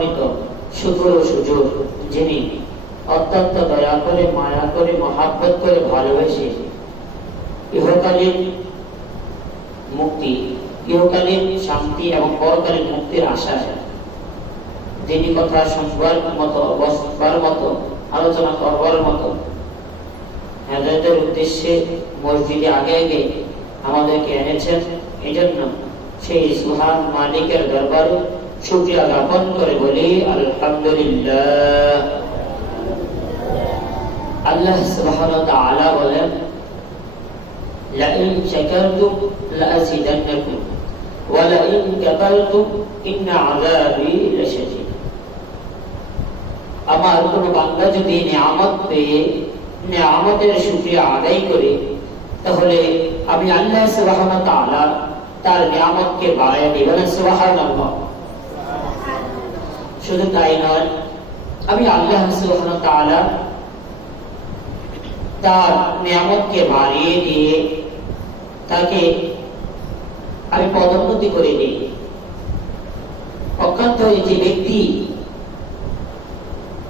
অগণিত শুকর ও সুযোগ, যিনি অত্যন্ত দয়া করে, মায়া করে, মহাব্বত করে, ভালোবেসে ইহকালীন মুক্তি, ইহকালীন শান্তি এবং পরকালীন মুক্তির আশায় যিনি কথা শুনবার মতো, বসবার মতো, আলোচনা করবার মতো হেদায়েতের উদ্দেশ্যে মসজিদে আগে আগে আমাদেরকে এনেছেন। এই জন্য সেই সুবহান মালিকের দরবারে শুকরিয়া জ্ঞাপন করে বলি আলহামদুলিল্লাহ। আল্লাহ সুবহানাহু ওয়া তাআলা বলেন, লাইন শাকারতুম লাযিদান্নাকুম ওয়া লাইন কাফারতুম ইন্না আযাবি লাশাদীদ। আমার কোন বান্দা যদি নিয়ামত পেয়ে নিয়ামতের শুকরিয়া আদায় করে, তাহলে আমি আল্লাহ সুবহানাহু ওয়া তাআলা তার নিয়ামতকে বাড়ায় দেব। সুবহানাল্লাহ। শুধু তাই নয়, আমি আল্লাহ সুবহানাহু ওয়া তাআলা তার নিয়ামতকে বাড়িয়ে দিয়ে তাকে আমি পদোন্নতি করে দিই। পক্ষান্তরে যে ব্যক্তি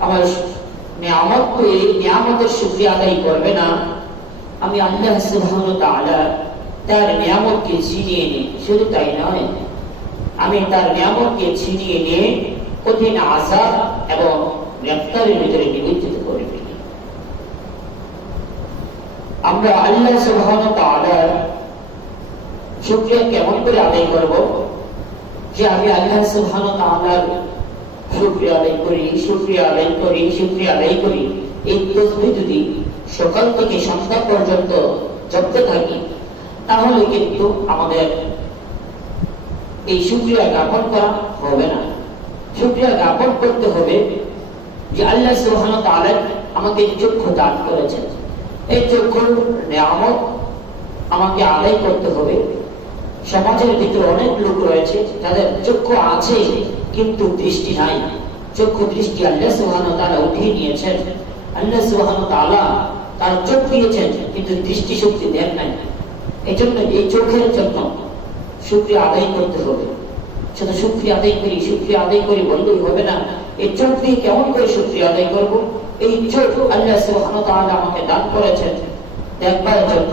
আমার নিয়ামত পেয়ে নিয়ামতের শুকরিয়া আদায় করবে না, আমি আল্লাহ সুবহানাহু ওয়া তাআলা তার নিয়ামতকে ছিনিয়ে নিই। শুধু তাই নয়, আমি তার নিয়ামতকে ছিনিয়ে নিয়ে কঠিন আযাব এবং গ্রেফতারের ভিতরে নিমজ্জিত করে ফেলি। আমরা আল্লাহ সুবহানাহু ওয়া তাআলার শুকরিয়া কেমন করে আদায় করব? যে আমি আল্লাহ সুবহানাহু ওয়া তাআলার শুকরিয়া আদায় করি, শুকরিয়া আদায় করি, শুকরিয়া আদায় করি, এই তাসবিহ যদি সকাল থেকে সন্ধ্যা পর্যন্ত জপতে থাকি, তাহলে কিন্তু আমাদের এই শুকরিয়া জ্ঞাপন করা হবে না। শুকরিয়া জ্ঞাপন করতে হবে যে আল্লাহ সুবহানাহু ওয়া তাআলা আমাকে চক্ষু দান করেছেন, এই চক্ষুর নিয়ামত আমাকে আদায় করতে হবে। সমাজের ভিতরে অনেক লোক রয়েছে যাদের চক্ষু আছে কিন্তু দৃষ্টি নাই। চক্ষু দৃষ্টি আল্লাহ সুবহানাহু ওয়া তাআলা উঠিয়ে নিয়েছেন। আল্লাহ সুবহানাহু ওয়া তাআলা তার চোখ দিয়েছেন কিন্তু দৃষ্টি শক্তি দেন নাই। এই জন্য এই চোখের জন্য শুকরিয়া আদায় করতে হবে। শুধু শুকরিয়া আদায় করি, শুকরিয়া আদায় করি বললেই হবে না। এই চোখ দিয়ে কেমন করে শুকরিয়া আদায় করব? এই চোখ আল্লাহ সুবহানাহু ওয়া তাআলা আমাকে দান করেছেন দেখবার জন্য।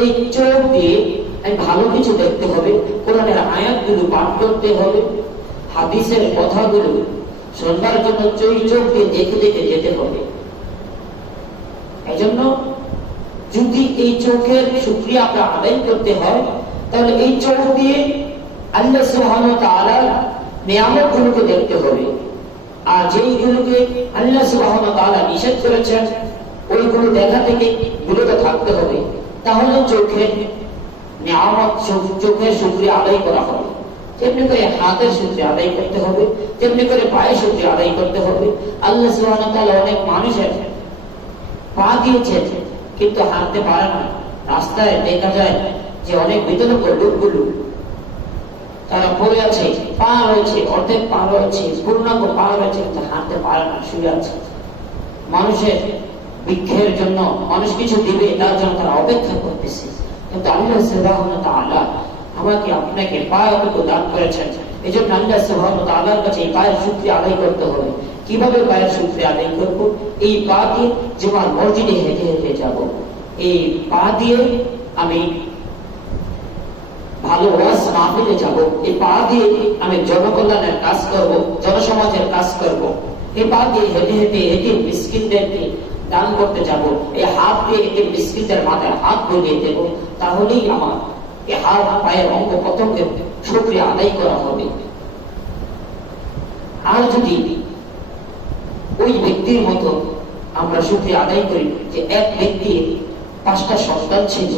এই চোখ দিয়ে আমি ভালো কিছু দেখতে হবে, কোরআনের আয়াতগুলো পাঠ করতে হবে, হাদিসের কথাগুলো শুনবার জন্য চোখ দিয়ে দেখে দেখে যেতে হবে। এজন্য যদি এই চোখের শুকরিয়া আমরা আদায় করতে হয়, তাহলে এই চোখ দিয়ে আল্লাহ সুবহানাহু ওয়া তাআলার নিয়ামতগুলোকে দেখতে হবে। আর যেইগুলোকে আল্লাহ সুবহানাহু ওয়া তাআলা নিষেধ করেছেন, ওইগুলো দেখা থেকে বিরত থাকতে হবে। তাহলে চোখের নিয়ামত, চোখের শুকরিয়া আদায় করা হবে। তেমনি করে হাতের শুকরিয়া আদায় করতে হবে, তেমনি করে পায়ের শুকরিয়া আদায় করতে হবে। আল্লাহ সুবহানাহু ওয়া তাআলা অনেক মানুষের পা দিয়েছেন কিন্তু হাঁটতে পারে না। রাস্তায় দেখা যায় যে অনেক বিতর্ক লোকগুলো তারা পড়ে আছে, পা রয়েছে, অর্ধেক পা রয়েছে, পূর্ণাঙ্গ পা রয়েছে কিন্তু হাঁটতে পারে না, শুয়ে আছে। মানুষের ভিক্ষের জন্য মানুষ কিছু দিবে, তার জন্য তারা অপেক্ষা করতেছে। কিন্তু আল্লাহ সুবহানাহু ওয়া তাআলা আমাকে আপনাকে পায়টুকু দান করেছেন। এই জন্য আল্লাহ সুবহানাহু ওয়া তাআলার কাছে এই পায়ের শুকরিয়া আদায় করতে হবে। কিভাবে পায়ের শুকরিয়া আদায় করব? এই পা দিয়ে যেমন মসজিদে হেঁটে হেঁটে যাব, এই পা দিয়ে আমি ভালো ওয়াজ মাহফিলে যাব, এই পা দিয়ে আমি জনকল্যাণের কাজ করব, জনসমাজের কাজ করব। এই পা দিয়ে হেঁটে হেঁটে এতিম মিসকিনদেরকে দান করতে যাব, এই হাত দিয়ে এতিম মিসকিনদের মাথায় হাত বুলিয়ে দেব। তাহলেই আমার এই হাত পায়ের অঙ্গ প্রত্যঙ্গের শুকরিয়া আদায় করা হবে। আর যদি ওই ব্যক্তির মতো আমরা শুকরিয়া আদায় করি যে এক ব্যক্তির 5টা সন্তান ছিল,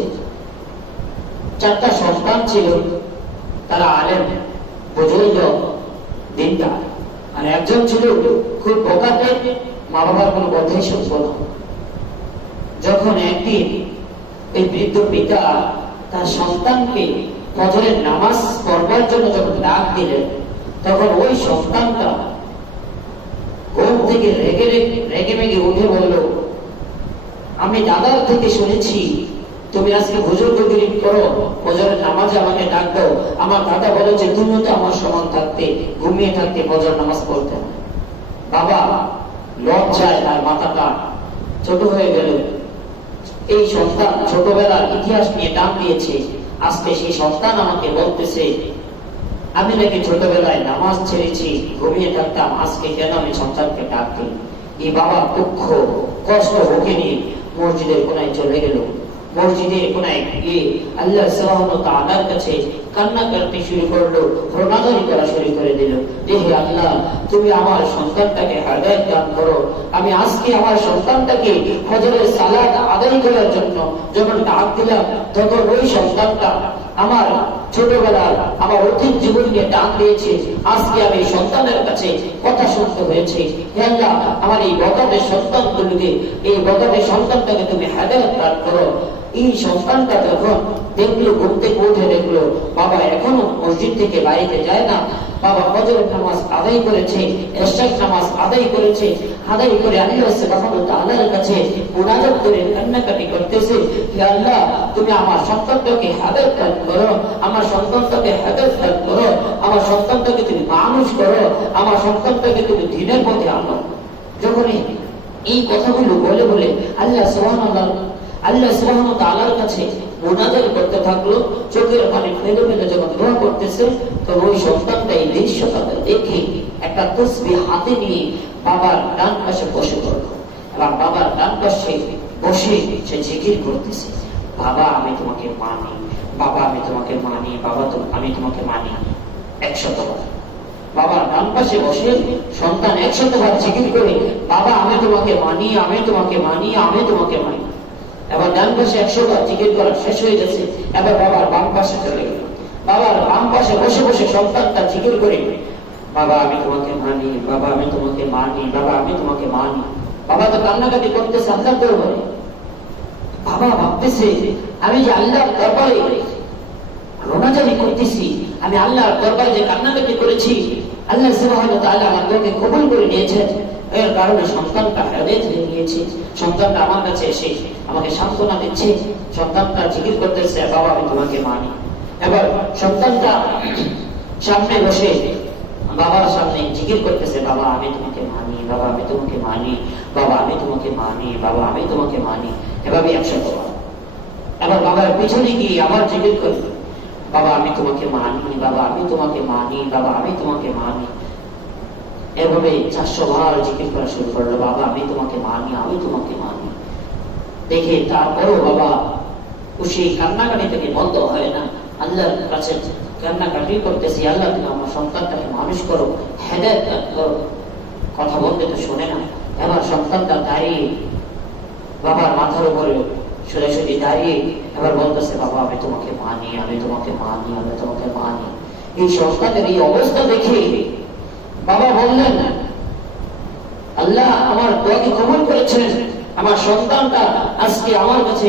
4টা সন্তান ছিল, তারা আলেম, বুজুর্গ, দিনদার, আর একজন ছিল খুব বোকাতে, মা বাবার কোনো কথাই শুনব না। যখন একদিন এই বৃদ্ধ পিতা তার সন্তানকে ফজরের নামাজ পড়বার জন্য যখন ডাক দিলেন, তখন ওই সন্তানটা ঘুম থেকে রেগে মেগে উঠে বলল, আমি দাদার থেকে শুনেছি তুমি আজকে বুজুর্গগিরি করো, ফজরের নামাজে আমাকে ডাক দাও। আমার দাদা বলে যে তুমি তো আমার সমান থাকতে, ঘুমিয়ে থাকতে ফজর নামাজ পড়তে না। বাবা লজ্জায় তার মাথাটা ছোট হয়ে গেল। এই সন্তান ছোটবেলার ইতিহাস নিয়ে টান দিয়েছে। আজকে সেই সন্তান আমাকে বলতেছে আমি নাকি ছোটবেলায় নামাজ ছেড়েছি, ঘুমিয়ে থাকতাম, আজকে কেন আমি সন্তানকে ডাক দিই। এই বাবা দুঃখ কষ্ট বুকে নিয়ে মসজিদের কোনায় চলে গেল। মসজিদের কোনায় গিয়ে আল্লাহ সুবহানাহু ওয়া তাআলার কাছে কান্না করতে শুরু করলো, রোনাজারি করা শুরু করে দিল। হে আল্লাহ, তুমি আমার সন্তানটাকে হেদায়েত দান করো। আমি আজকে আমার সন্তানটাকে ফজরের সালাত আদায় করার জন্য যখন ডাক দিলাম, তখন ওই সন্তানটা আমার ছোটবেলার আমার অতীত জীবন নিয়ে ডাক দিয়েছে। আজকে আমি সন্তানের কাছে কথা শুনতে হয়েছে। হে আল্লাহ, আমার এই বগাদের সন্তানগুলোকে, এই বগাদের সন্তানটাকে তুমি হেদায়েত দান করো। এই সন্তানটা যখন দেখলো, ঘুম থেকে উঠে দেখলো বাবা এখনো মসজিদ থেকে বাড়িতে যায় না। বাবা ফজরের নামাজ আদায় করেছে, এশার নামাজ আদায় করেছে, আদায় করে আল্লাহ সুবহানাহু ওয়া তাআলার কাছে মুনাজাত করে কান্নাকাটি করতেছে, হে আল্লাহ, তুমি আমার সন্তানটাকে হেদায়েত দান করো, আমার সন্তানটাকে হেদায়েত দান করো, আমার সন্তানটাকে তুমি মানুষ করো, আমার সন্তানটাকে তুমি দ্বীনের পথে আনো। যখনই এই কথাগুলো বলে বলে আল্লাহ সুবহানাহু ওয়া তাআলার কাছে মুনাজাত করতে থাকলো, চোখের পানি ফেলে ফেলে যখন দোয়া করতেছে, তো ওই সন্তানটা এই দৃশ্যটা দেখে একটা তাসবিহ হাতে নিয়ে বাবার ডান পাশে বসে পড়লো। এবং বাবার ডান পাশে বসে সে জিকির করতেছে, বাবা আমি তোমাকে মানি, বাবা আমি তোমাকে মানি, বাবা আমি তোমাকে মানি। 100 বার বাবার ডান পাশে বসে সন্তান 100 বার জিকির করে, বাবা আমি তোমাকে মানি, আমি তোমাকে মানি, আমি তোমাকে মানি। এবার ডান পাশে 100 বার জিকির করা শেষ হয়ে গেছে। এবার বাবার বাম পাশে চলে গেল। বাবার বাম পাশে বসে বসে সন্তানটা জিকির করে, বাবা আমি তোমাকে মানি, বাবা আমি তোমাকে মানি, বাবা আমি তোমাকে মানি। বাবা তো কান্নাকাটি করতেছে আল্লাহর দরবারে। বাবা ভাবতেছে আমি যে আল্লাহর দরবারে রোনাজারি করতেছি, আমি আল্লাহর দরবারে যে কান্নাকাটি করেছি, আল্লাহ সুবহানাহু ওয়া তাআলা আমার দোয়াকে কবুল করে নিয়েছেন। এর কারণে সন্তানটা হেদায়েত হয়ে গিয়েছে। সন্তানটা আমার কাছে এসে আমাকে সান্ত্বনা দিচ্ছে, সন্তানটা জিকির করতেছে, বাবা আমি তোমাকে মানি। এবার সন্তানটা সামনে বসে বাবার সামনে জিকির করতেছে, বাবা আমি তোমাকে মানি, বাবা আমি তোমাকে মানি, বাবা আমি তোমাকে মানি, বাবা আমি তোমাকে মানি। এভাবে 100 বার। এবার বাবার পিছনে গিয়ে আবার জিকির করবে, বাবা আমি তোমাকে মানি, বাবা আমি তোমাকে মানি, বাবা আমি তোমাকে মানি। এভাবে 400 বার জিকির করা শুরু করলো, বাবা আমি তোমাকে মানি, আমি তোমাকে মানি। দেখে তারপরও বাবা খুশি, কান্নাকাটি থেকে বন্ধ হয় না। আল্লাহর কাছে কান্নাকাটি করতেছি, আল্লাহ তুমি আমার সন্তানটাকে মানুষ করো, হেদায়েত দান করো। কথা বলতে তো শোনে না। এবার সন্তানটা দাঁড়িয়ে বাবার মাথার উপরে সোজাসুজি দাঁড়িয়ে এবার বলতেছে, বাবা আমি তোমাকে মানি, আমি তোমাকে মানি, আমি তোমাকে মানি। এই সন্তানের এই অবস্থা দেখে বাবা বললেন, আল্লাহ আমার দোয়াকে কবুল করেছেন, আমার সন্তানটা আজকে আমার কাছে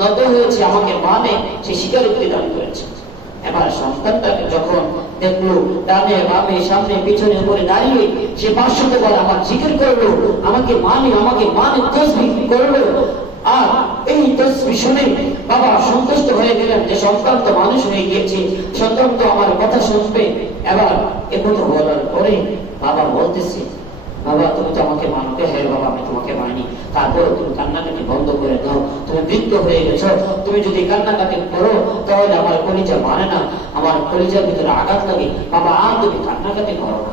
নত হয়েছে, আমাকে মানে, সে স্বীকারোক্তি দান করেছে। এবার সন্তানটাকে যখন দেখলো ডানে বামে সামনে পিছনে উপরে দাঁড়িয়ে সে 500 বার আমার জিকির করলো, আমাকে মানে, আমাকে মানে তাসবিহ করলো। আর এই তাসবিহ শুনে বাবা সন্তুষ্ট হয়ে গেলেন যে সন্তান তো মানুষ হয়ে গিয়েছে, সন্তান তো আমার কথা শুনবে। এবার একথা বলার পরে বাবা বলতেছে, বাবা তুমি তো আমাকে মানো। হ্যাঁ বাবা আমি তোমাকে মানি। তারপরে তুমি কান্নাকাটি বন্ধ করে দাও, তুমি বৃদ্ধ হয়ে গেছো, তুমি যদি কান্নাকাটি করো তাহলে আমার কলিজা মানে না, আমার কলিজার ভিতরে আঘাত লাগে। বাবা আর তুমি কান্নাকাটি করো না।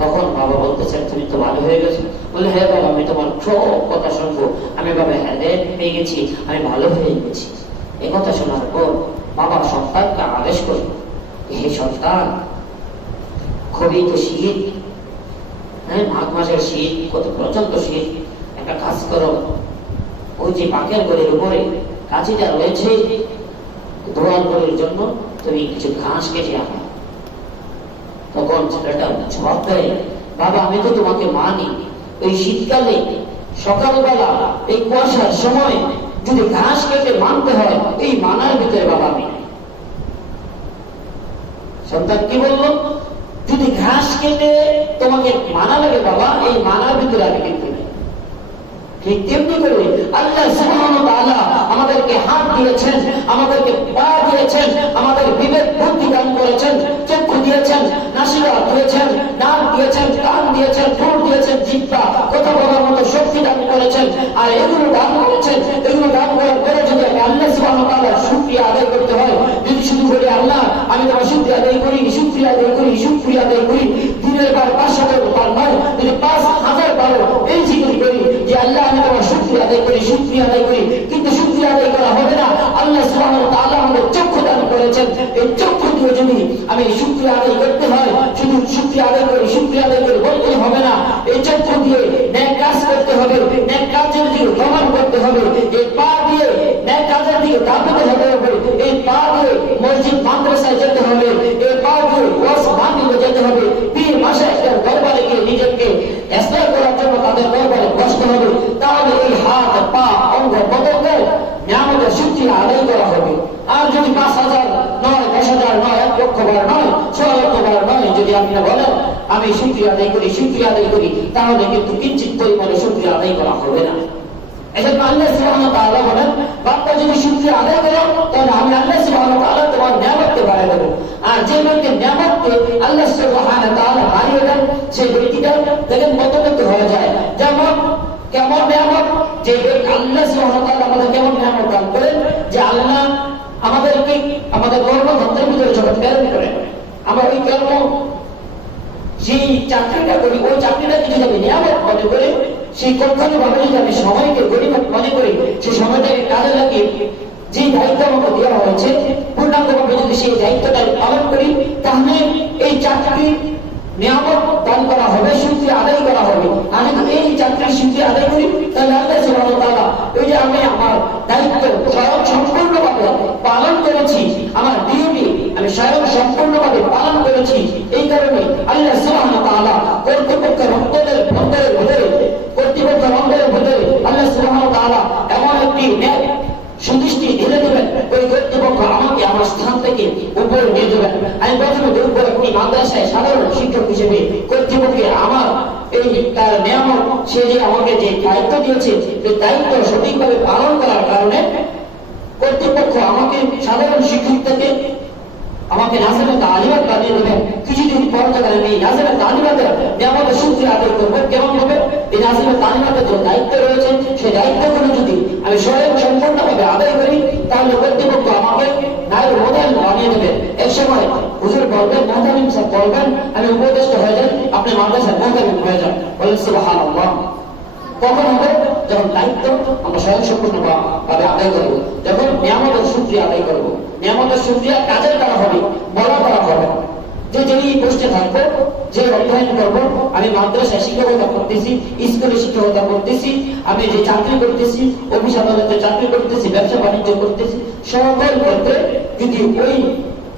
তখন বাবা বলতেছেন, তুমি তো ভালো হয়ে গেছো। বলে হ্যাঁ বাবা আমি তোমার সব কথা শুনবো, আমি বাবা হেদায়েত পেয়ে গেছি, আমি ভালো হয়ে গেছি। এ কথা শোনার পর বাবা সন্তানকে আদেশ করল, হে সন্তান, খুবই তো শীত, হ্যাঁ মাঘ মাসের শীত, কত প্রচন্ড শীত। একটা কাজ করো, ওই যে পাকের ঘরের উপরে কাঁচিটা রয়েছে ধোয়ার ঘরের জন্য, তুমি কিছু ঘাস কেটে আনো। তখন ছেলেটা জবাব দেয়, বাবা আমি তো তোমাকে মানি, ওই শীতকালে সকালবেলা এই কুয়াশার সময় যদি ঘাস কেটে মানতে হয়, এই মানার ভিতরে বাবা আমি। সন্তান কি বললো, যদি ঘাস কেটে তোমাকে মানা লাগে বাবা, এই মানার ভিতরে আমি কিন্তু নেই। ঠিক তেমনি করে আল্লাহ সুবহানাহু ওয়া তাআলা আমাদেরকে হাত দিয়েছেন, আমাদেরকে পা দিয়েছেন, আমাদের বিবেক বুদ্ধি দান করেছেন, চক্ষু দিয়েছেন, নাসিকা দিয়েছেন, নাক দিয়েছেন, কান দিয়েছেন, ঠোঁট দিয়েছেন, জিহ্বা কথা বলার মতো শক্তি দান করেছেন। আর এগুলো দান করেছেন, এগুলো দান করার পরে যদি আমি আল্লাহ সুবহানাহু ওয়া তাআলার শুকরিয়া আদায় করতে হয়, যদি শুধু বলি আল্লাহ আমি তোমার শুকরিয়া আদায় করি, শুকরিয়া আদায় করি, শুকরিয়া আদায় করি, দিনের বার 500 বার নয়, যদি 5000 বার এই জিকির করি যে আল্লাহ আমি তোমার শুকরিয়া আদায় করি, শুকরিয়া আদায় করি, কিন্তু শুকরিয়া আদায় করা হবে না। আল্লাহ সুবহানাহু ওয়া তাআলা আমাদের চক্ষু দান করেছেন, এই চক্ষু দিয়ে যদি আমি শুকরিয়া আদায় করতে হয়, শুধু শুকরিয়া আদায় করি, শুকরিয়া আদায় করি বলতে হবে না। এই চক্ষু দিয়ে নেক কাজ করতে হবে, নেক কাজের দিকে প্রমাণ করতে হবে, এই পা দিয়ে নেক কাজের দিকে দাবিতে হবে, এই পা দিয়ে মসজিদ মাদ্রাসায় যেতে হবে, এই পা দিয়ে ওয়াজ মাহফিলে যেতে হবে, পীর মাশায়েখের দরবারে গিয়ে নিজেকে ইসলাম করার জন্য তাদের দরবারে বসতে হবে। তাহলে এই হাত পা অঙ্গ বদলকে নিয়ামতের শুকরিয়া আদায় করা হবে। আর যদি 5000 নয়, 10,000 নয়, 1 লক্ষ বার নয়, 6 লক্ষ বার নয়, যদি আপনি বলেন আমি শুকরিয়া আদায় করি, শুকরিয়া আদায় করি, তাহলে কিন্তু কিঞ্চিত পরিমাণে শুকরিয়া আদায় করা হবে না। এজন্য আল্লাহ সুবহানাহু ওয়া তাআলা বলেন, বান্দা যদি শুকরিয়া আদায় করে তাহলে আমি আল্লাহ সুবহানাহু ওয়া তাআলা তোমার নিয়ামতকে বাড়িয়ে দেব। আর যে ব্যক্তি নিয়ামতকে আল্লাহ সুবহানাহু ওয়া তাআলা বাড়িয়ে দেন, সেই ব্যক্তিটা দেখেন মতমত হয়ে যায়। যেমন কেমন নিয়ামত, যে আল্লাহ সুবহানাহু ওয়া তাআলা আমাদের কেমন নিয়ামত দান করেন, যে আল্লাহ আমাদেরকে আমাদের কর্মক্ষেত্রের ভিতরে জগৎ প্রেরণ করেন। আমরা ওই কর্ম যে চাকরিটা করি, ওই চাকরিটাকে যদি আমি নিয়ামত মনে করি, সেই কখনো ভাবে যদি আমি সময়কে গরিমত মনে করি, সেই সময়টাকে কাজে লাগিয়ে যে দায়িত্ব আমাকে দেওয়া হয়েছে পূর্ণাঙ্গভাবে যদি সেই দায়িত্বটা পালন করি, তাহলে এই চাকরি নিয়ামত দান করা হবে, শুকরিয়া আদায় করা হবে। আমি যদি এই চাকরির শুকরিয়া আদায় করি, তাহলে আল্লাহ সুবহানাহু ওয়া তাআলা ওই যে আমি আমার দায়িত্ব স্বয়ং সম্পূর্ণভাবে পালন করেছি, আমার ডিউটি আমি স্বয়ং সম্পূর্ণভাবে পালন করেছি, এই কারণে আল্লাহ সুবহানাহু ওয়া তাআলা কর্তৃপক্ষের অন্তরের ভিতরে, কর্তৃপক্ষের অন্তরের ভিতরে আল্লাহ সুবহানাহু ওয়া তাআলা এমন একটি ন্যায় সুদৃষ্টি ঢেলে দেবেন, ওই কর্তৃপক্ষ আমাকে আমার স্থান থেকে উপরে নিয়ে দেবেন। আমি প্রথমে দেখবো একটি মাদ্রাসায় সাধারণ শিক্ষক হিসেবে কর্তৃপক্ষে আমার এই তার নিয়ামত, সে যে আমাকে যে দায়িত্ব দিয়েছে, সেই দায়িত্ব সঠিকভাবে পালন করার কারণে কর্তৃপক্ষ আমাকে সাধারণ শিক্ষক থেকে আমাকে নাজিমে তালিমাত বানিয়ে দেবেন। কিছুদিন পর থেকে আমি নাজিমে তালিমাতের নিয়ামতের শুকরিয়া আদায় করবো। কেমন হবে? এই নাজিমে তালিমাতের যে দায়িত্ব রয়েছে, সেই দায়িত্বগুলো যদি আমি স্বয়ং সম্পূর্ণভাবে আদায় করি, তাহলে কর্তৃপক্ষ আমাকে নায়েব মোতায়েন বানিয়ে দেবেন। এক সময় হুজুর বলবেন, মোতায়েন সাহেব বলবেন, আমি উপদেষ্টা হয়ে যাই, আপনি মাদ্রাসার মোতায়েন হয়ে যান। বলেন সুবহানাল্লাহ। কখন হবে? যখন দায়িত্ব আমরা স্বয়ং সম্পূর্ণভাবে আদায় করবো, যখন নিয়ামতের শুকরিয়া আদায় করবো। নিয়ামতের শুকরিয়া কাজের করা হবে, বলা করা হবে। যে যেই পোস্টে থাকবো, যে অধ্যয়ন করবো, আমি মাদ্রাসায় শিক্ষকতা করতেছি, স্কুলে শিক্ষকতা করতেছি, আমি যে চাকরি করতেছি, অফিস আদালতে চাকরি করতেছি, ব্যবসা বাণিজ্য করতেছি, সকল ক্ষেত্রে যদি ওই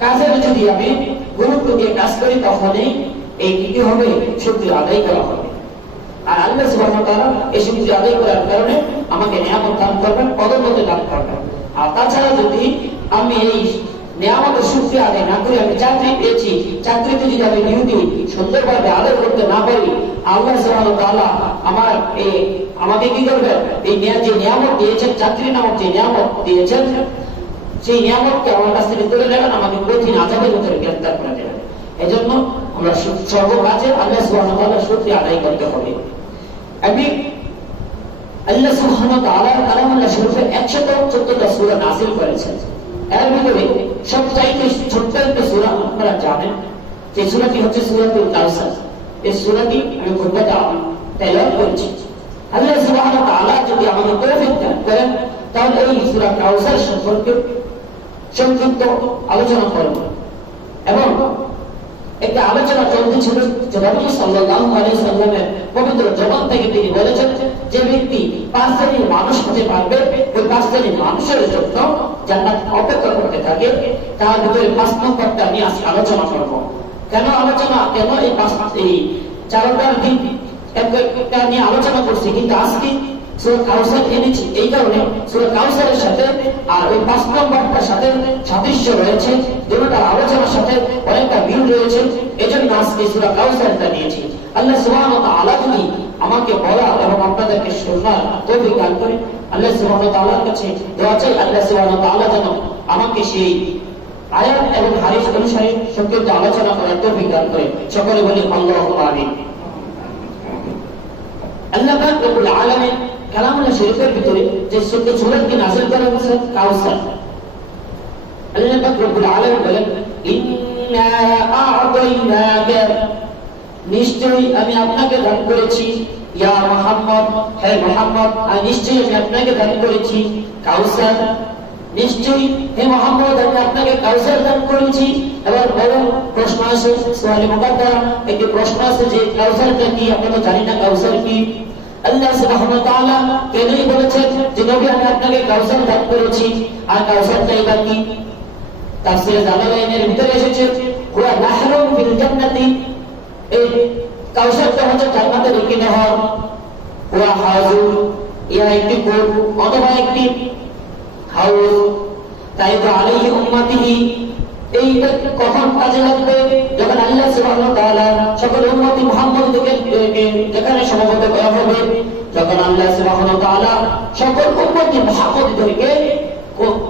কাজের যদি আমি গুরুত্ব দিয়ে কাজ করি, তখনই এই কি হবে? শুকরিয়া আদায় করা হবে। আর আল্লাহ সুবহানাহু ওয়া তাআলা এই শুকরিয়া আদায় করার কারণে আমাকে নিয়ামত দান করবেন, পদোন্নতি দান করবেন। আর তাছাড়া যদি আমি এই নিয়ামতের শুকরিয়া আদায় না করি, আমি চাকরি পেয়েছি, চাকরিতে যদি আমি ডিউটি সুন্দরভাবে আদায় করতে না পারি, আল্লাহ সুবহানাহু ওয়া তাআলা আমাকে কি করবেন? এই যে নিয়ামত দিয়েছেন, চাকরি নামক যে নিয়ামত দিয়েছেন, সেই নিয়ামতকে আমার কাছ থেকে তুলে নেবেন, আমাকে কঠিন আযাবের ভিতরে গ্রেফতার করে দেবেন। এই জন্য আমরা সর্বকাজে আল্লাহ সুবহানাহু ওয়া তাআলার শুকরিয়া আদায় করতে হবে। আমি আল্লাহ সুবহানাহু ওয়া তাআলা কালামুল্লাহ শরীফে 114টা সূরা নাযিল করেছেন। এর ভিতরে সবচাইতে ছোট্ট একটা সূরা আপনারা জানেন, যে সূরাটি হচ্ছে সূরাতুল কাউসার। এই সূরাটি আমি খুতবাতে তেলাওয়াত করেছি। আল্লাহ সুবহানাহু ওয়া তাআলা যদি আমাদের তৌফিক দান করেন, তাহলে এই সূরা কাউসার সম্পর্কে সংক্ষিপ্ত আলোচনা করব। এবং একটা আলোচনা চলতেছিল যে নবী সাল্লাল্লাহু আলাইহি সাল্লামের পবিত্র জবান থেকে তিনি বলেছেন, যে ব্যক্তি 5 শ্রেণীর মানুষ হতে পারবে, ওই 5 শ্রেণীর মানুষের জন্য জান্নাত অপেক্ষা করতে থাকে। তার ভিতরে 5 নম্বরটা আমি আজকে আলোচনা করব। কেন এই 4টার দিন একটা নিয়ে আলোচনা করছি, কিন্তু আজকে সূরা কাউসার এনেছি এই কারণে সূরা কাউসারের সাথে আর ওই 5 নম্বরটার সাথে সাদৃশ্য রয়েছে, দুটোটা আলোচনার সাথে অনেকটা মিল রয়েছে, এজন্য আজকে সূরা কাউসারটা নিয়েছি। আল্লাহ সুবহানাহু ওয়া তাআলা যদি আমাকে বলা এবং আপনাদের আমাদেরকে শোনার তৌফিক দান করে। আল্লাহ সুবহানাহু ওয়া তাআলার কাছে দোয়া চাই, আল্লাহ সুবহানাহু ওয়া তাআলা যেন আমাকে সেই আয়াত এবং হাদিস অনুসারে সংক্ষিপ্ত আলোচনা করার তৌফিক দান করে। সকলে বলি আল্লাহুম্মা আমিন। আল্লাহ পাক রব্বুল আলামিন কালামুল্লাহ শরীফের ভিতরে যে সূরাটি নাযিল করা হয়েছে কাউসার, আল্লাহ পাক রব্বুল আলামিন বলেন ইন্না আ'তাইনাকা, নিশ্চয়ই আমি আপনাকে দান করেছি, ইয়া মুহাম্মদ, হে মুহাম্মদ, আমি নিশ্চয়ই আমি আপনাকে দান করেছি কাউসার, নিশ্চয়ই হে মুহাম্মদ আমি আপনাকে কাউসার দান করেছি। এবার বড় প্রশ্ন আছে, সুয়ালে মুকাদ্দারা একটি প্রশ্ন আছে যে কাউসারটা কি? আমরা তো জানি না কাউসার কি। আল্লাহ সুবহানাহু ওয়া তাআলা কেনই বলেছেন যে নবী আমি আপনাকে কাউসার দান করেছি, আর কাউসারটা এটা কি? তাফসীরে জালালাইনের ভিতরে এসেছে হুয়া নাহরুন ফিল জান্নাতি, এই কাউসারটা হচ্ছে জান্নাতের একটি নহর, হুয়া হাউজুন, ইহা একটি কূপ অথবা একটি হাউজ, তাই তো আলাইহি উম্মতিহি, এইটা কখন কাজে লাগবে? যখন আল্লাহ সুবহানাহু ওয়া তাআলা সকল উম্মতি মুহাম্মদকে যেখানে সমবেত করা হবে, যখন আল্লাহ সুবহানাহু ওয়া তাআলা সকল উম্মতি মুহাম্মদকে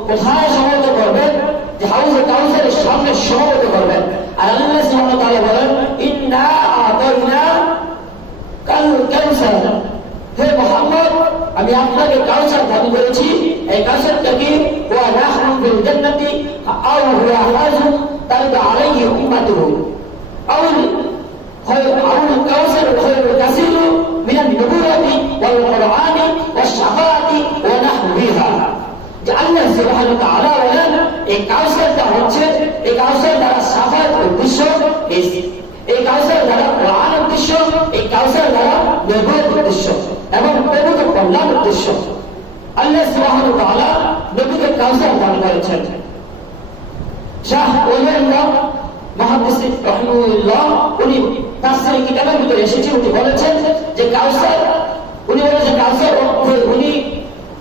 কোথায় সমবেত করবেন? যে হাউজে কাউসারের সামনে সমবেত করবেন। আর আল্লাহ সুবহানাহু ওয়া তাআলা বলেন ইন্না আ'তাইনা কাল কাউসার, হে মুহাম্মদ আমি আপনাকে কাউসার দান করেছি। এই কাউসারটা কি? ওয়া নাহরুন ফিল জান্নাতি আও হুয়া হাউজুন তারিদু আলাইহি উম্মাতুহু আও কাউসার খায়রুল কাসীর মিনান নবুওয়াতি ওয়াল কুরআনি ওয়াশ শাফাআতি ওয়া নাহবিহা। যে আল্লাহ সুবহানাহু ওয়া তাআলা বলেন এই কাউসারটা হচ্ছে, এই কাউসার দ্বারা শাফাআতের উদ্দেশ্য, এই কাউসার দ্বারা কোরআনের উদ্দেশ্য, এই কাউসার দ্বারা নবুয়তের উদ্দেশ্য এবং পবিত্র কল্যাণের উদ্দেশ্য। আল্লাহ সুবহানাহু ওয়া তাআলা নবীকে কাউসার দান করেছেন। শাহ ওলিউল্লাহ মুহাদ্দিস রাহিমাহুল্লাহ উনি তাফসীর কিতাবের ভিতরে এসেছে, উনি বলেছেন যে কাউসার, উনি বলেছেন কাউসার উনি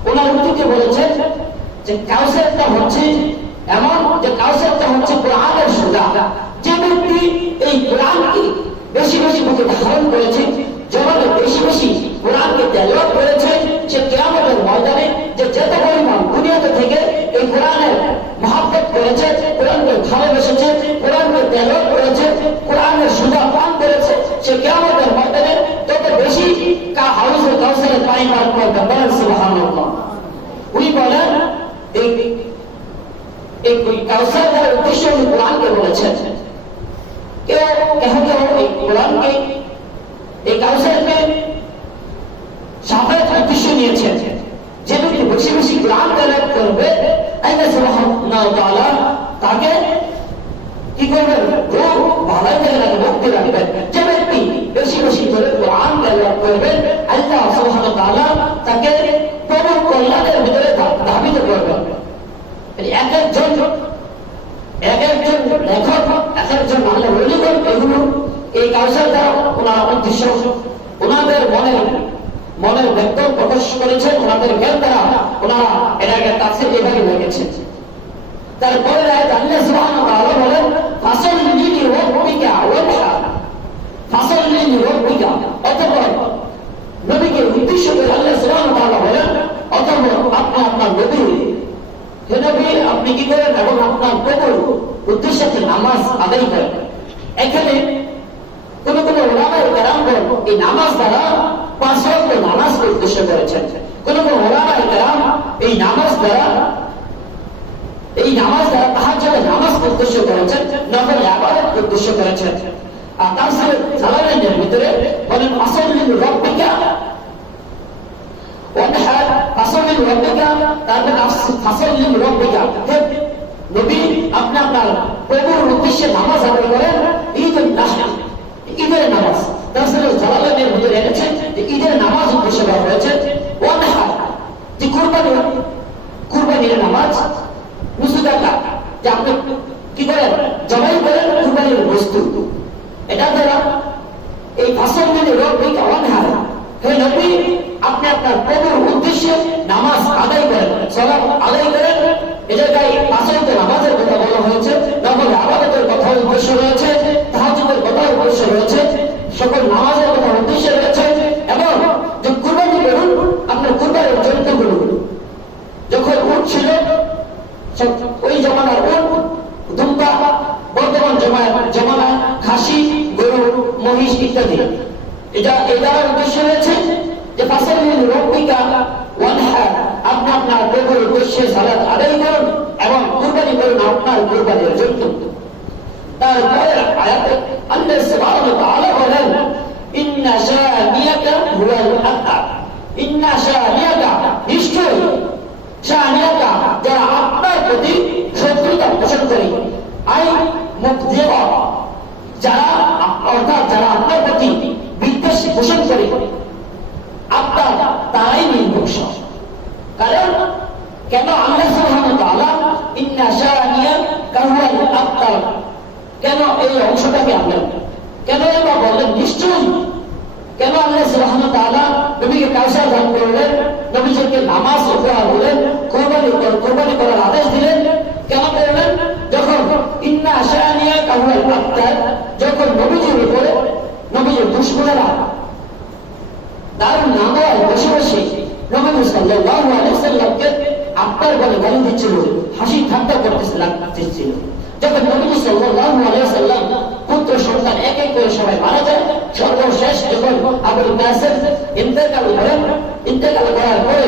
ওনার উক্তিতে বলেছেন যে কাউসারটা হচ্ছে এমন যে কাউসারটা হচ্ছে কোরআনের সুধা। যে ব্যক্তি এই কোরআনকে বেশি বেশি মুখে ধারণ করেছে, জবানে বেশি বেশি কোরআনকে তেলাওয়াত করেছে, সে কিয়ামতের ময়দানে যে যত পরিমাণ দুনিয়াতে থেকে এই কোরআনের মহব্বত করেছে, কোরআনকে ভালোবেসেছে, কোরআনকে তেলাওয়াত করেছে, কোরআনের সুধা পান করেছে, সে কিয়ামতের ময়দানে তত বেশি হাউজে কাউসারের পানি পান করবে। বলেন সুবহানাল্লাহ। উনি বলেন এই কাউসার দ্বারা উদ্দেশ্য উনি কোরআনকে বলেছেন। কেউ এই কোরআনকে, এই কাউসারকে শাফাআতের উদ্দেশ্য নিয়েছেন। যে ব্যক্তি বেশি বেশি কোরআন তেলাওয়াত করবে আল্লাহ সুবহানাহু ওয়া তাআলা তাকে কি করবেন? রোগ ভালো থেকে তাকে মুক্তি রাখবেন। যে ব্যক্তি বেশি বেশি করে কোরআন তেলাওয়াত করবে আল্লাহ সুবহানাহু ওয়া তাআলা তাকে পরম কল্যাণের ভিতরে ধাবিত করবেন। এক একজন লেখক, এক একজন আল্লাহ ওলিগণ এগুলো এই কাউসার দ্বারা ওনার উদ্দেশ্য ওনাদের মনের ব্যক্ত প্রকাশ করেছেন, ওনাদের জ্ঞান দ্বারা ওনারা এর আগে তাফসীর এভাবে লিখেছেন। তারপরে আল্লাহ সুবহানাহু ওয়া তাআলা বলেন ফাসাল্লি লিরাব্বিকা ওয়ানহার, ফাসাল্লি লিরাব্বিকা, অতঃপর নবীকে উদ্দেশ্য করে আল্লাহ সুবহানাহু ওয়া তাআলা বলেন অতঃপর আপনি আপনার নবী, হে নবী আপনি কি করেন এবং আপনার প্রভুর উদ্দেশ্যে নামাজ আদায় করেন। এখানে কোন কোন উলামায়ে কেরামগণ এই নামাজ দ্বারা 5 ওয়াক্ত নামাজকে উদ্দেশ্য করেছেন। কোন কোন উলামায়ে কেরাম এই নামাজ দ্বারা তাহাজ্জুদের নামাজকে উদ্দেশ্য করেছেন, নফল ইবাদতকে উদ্দেশ্য করেছেন। আর তাফসীর জালালাইনের ভিতরে বলেন ফাসাল্লি লিরাব্বিকা ওয়ানহার, ফাসাল্লি লিরাব্বিকা, তারপর ফাসাল্লি লিরাব্বিকা, নবী আপনি আপনার প্রভুর উদ্দেশ্যে নামাজ আদায় করেন। ঈদুন নাহর, ঈদের নামাজ তাফসীর জালালাইনের ভিতরে এনেছেন যে ঈদের নামাজ উদ্দেশ্য করা হয়েছে। ওয়ানহার, যে কুরবানির নামাজ, মুসুদাকা, যে আপনি কি করেন জবাই করেন কুরবানির বস্তু, এটা দ্বারা এই ফাসাল্লি লিরাব্বিকা ওয়ানহার, হে নবী আপনি আপনার প্রভুর উদ্দেশ্যে নামাজ আদায় করেন, সালাত আদায় করেন। এই জায়গায় 5 ওয়াক্ত নামাজের কথা বলা হয়েছে, নফল ইবাদতের কথা উদ্দেশ্য রয়েছে, তাহাজ্জুদের কথা উদ্দেশ্য রয়েছে, সকল নামাজের কথা উদ্দেশ্য রয়েছে, এবং যে কুরবানি এটার উদ্দেশ্য রয়েছে যে ফাসালিল রাব্বিকা ওয়ানহার, আপনি আপনার প্রভুর উদ্দেশ্যে সালাত আদায় করুন এবং কুরবানি করুন আপনার কুরবানির জন্য। তারপরে আয়াতে আল্লাহ সুবহানাহু ওয়া তাআলা বলেন ইন্না শানিয়াকা হুয়াল আবতার, ইন্না শানিয়াকা, নিশ্চয় শানিয়াকা, যারা আপনার প্রতি শত্রুতা পোষণ করে, আই মুবদিরা, যারা অর্থাৎ যারা আপনার প্রতি বিদ্বেষ পোষণ করে, আপনার তারাই নির্বংশ। কারণ কেন আল্লাহ সুবহানাহু ওয়া তাআলা ইন্না শানিয়াকা হুয়াল আবতার, কেন এই অংশটাকে আনলেন, কেন এবার বললেন নিশ্চয়ই, কেন আল্লাহ সুবহানাহু ওয়া তাআলা নবীকে কাউসার দান করলেন, নবীকে নামাজ উপহার দিলেন, কোরবানি করার আদেশ দিলেন, কেন করলেন? যখন ইন্না শানিয়াকা হুয়াল আবতার, যখন নবীজির উপরে নবীজির দুশমনেরা দারুণ নামায় বসে বসে নবী সাল্লাল্লাহু আলাইহি ওয়াসাল্লামকে আবতার বলে গালি দিচ্ছিল, হাসি ঠাট্টা করতেছিল। যখন নবী সাল্লাল্লাহু আলাইহি ওয়াসাল্লাম পুত্র সন্তান এক এক করে সবাই মারা যায়, সর্বশেষ যখন আবুল কাসেম ইন্তেকাল করার পরে